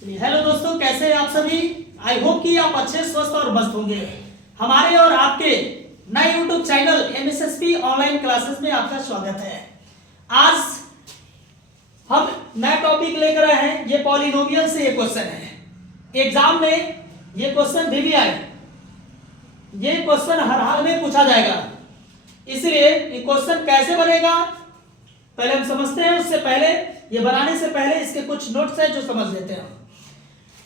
Hello दोस्तों, कैसे हैं आप सभी। आई होप कि आप अच्छे, स्वस्थ और मस्त होंगे। हमारे और आपके नए यूट्यूब चैनल एमएसएसपी ऑनलाइन क्लासेस में आपका स्वागत है। आज हम नया टॉपिक लेकर आए हैं। ये पॉलिनोमियल से ये क्वेश्चन है। एग्जाम में ये क्वेश्चन भी आए, ये क्वेश्चन हर हाल में पूछा जाएगा, इसलिए ये क्वेश्चन कैसे बनेगा पहले हम समझते हैं। उससे पहले, ये बनाने से पहले इसके कुछ नोट्स हैं जो समझ लेते हैं।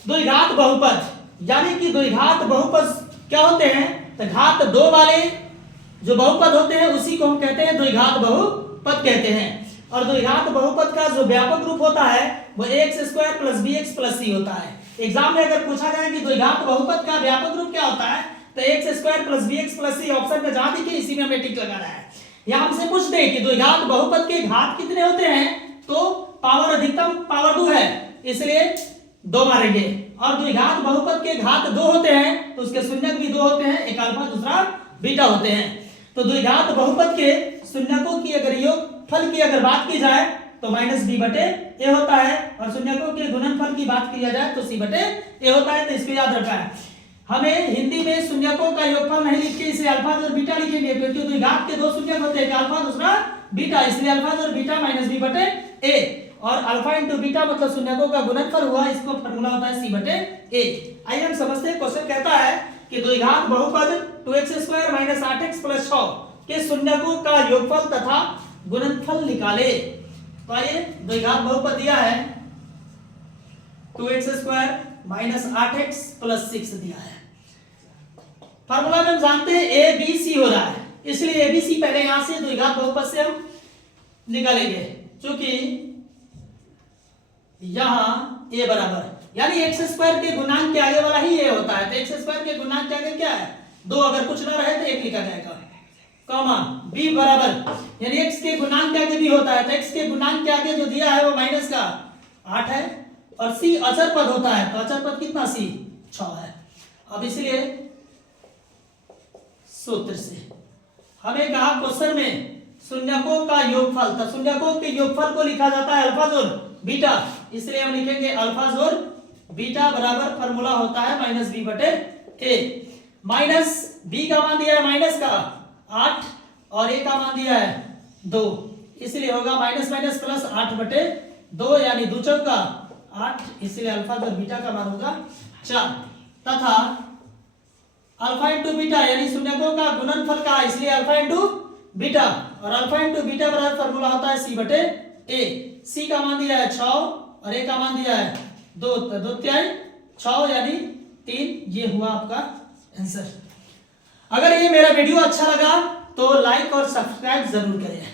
द्विघात बहुपद, यानी कि द्विघात बहुपद क्या होते हैं, तो घात दो वाले जो बहुपद होते हैं उसी को हम कहते हैं द्विघात बहुपद कहते हैं। और द्विघात बहुपद का जो व्यापक रूप होता है वो X square plus B X plus C होता है। एग्जाम में अगर पूछा जाए कि द्विघात बहुपद का व्यापक रूप क्या होता है, तो X square plus B X plus C option में जहां दिखे इसी में हमें टिक लगाना है। या हमसे पूछ दे कि द्विघात बहुपद के घात कितने होते हैं, तो पावर अधिकतम पावर 2 है, इसलिए 2 मारेंगे। और द्विघात बहुपद के घात 2 होते हैं तो उसके शून्यक भी 2 होते हैं, एक अल्फा दूसरा बीटा होते हैं। तो द्विघात बहुपद के शून्यकों की अगर योगफल की अगर बात की जाए तो माइनस बी बटे ए होता है, और शून्यकों के गुणनफल की बात की जाए तो सी बटे ए होता है। तो इसको याद रखना है। हमें हिंदी में शून्यकों का योगफल नहीं लिख के इसे अल्फा और बीटा लिखेंगे, क्योंकि द्विघात के 2 शून्यक होते हैं, अल्फा दूसरा बीटा, इसलिए अल्फा और बीटा माइनस बी बटे ए। और अल्फा इंटू बीटा मतलब शून्यकों का गुणनफल हुआ, इसको फार्मूला होता है सी बटे ए। आइए हम समझते हैं। क्वेश्चन कहता है कि द्विघात बहुपद 2x² माइनस 8x प्लस 6 के शून्यकों का योगफल तथा गुणनफल निकाले। तो आइए, द्विघात बहुपद दिया है 2x² माइनस 8x प्लस 6 दिया है। फार्मूला में हम जानते हैं ए बी सी हो रहा है, इसलिए ए बी सी पहले यहां से द्विघात बहुपद से हम निकालेंगे, क्योंकि यहां ए बराबर यानी एक्स स्क्वायर के गुणांक के आगे वाला ही ए होता है। तो एक्स स्क्वायर के गुणांक के आगे क्या है, 2, अगर कुछ ना रहे तो 1 लिखा जाएगा, कॉमा बी बराबर यानी एक्स के गुणांक के आगे भी होता है, तो एक्स के गुणांक के आगे जो दिया है वो माइनस का 8 है, और सी अचर पद होता है, तो अचर पद कितना, सी 6 है। अब इसलिए सूत्र से हमें कहा क्वेश्चन में शून्यकों का योगफल, तो शून्यकों के योगफल को लिखा जाता है अल्फा जोड़ बीटा, इसलिए हम लिखेंगे अल्फा जोड़ बीटा बराबर फार्मूला होता है माइनस बी बटे ए। माइनस बी का मान दिया है माइनस का 8 और ए का मान दिया है 2, इसलिए होगा माइनस माइनस प्लस 8 बटे 2 यानी 2 चौका 8, इसलिए अल्फा जोड़ बीटा का मान होगा 4 तथा अल्फा इंटू बीटा यानी शून्यकों का गुणनफल का, इसलिए अल्फा इंटू बीटा, और अल्फा इंटू बीटा बराबर फार्मूला होता है सी बटे ए। सी का मान दिया है 6 और ए का मान दिया है 2, तो 2 तिहाई 6 यानी 3, ये हुआ आपका आंसर। अगर ये मेरा वीडियो अच्छा लगा तो लाइक और सब्सक्राइब जरूर करें।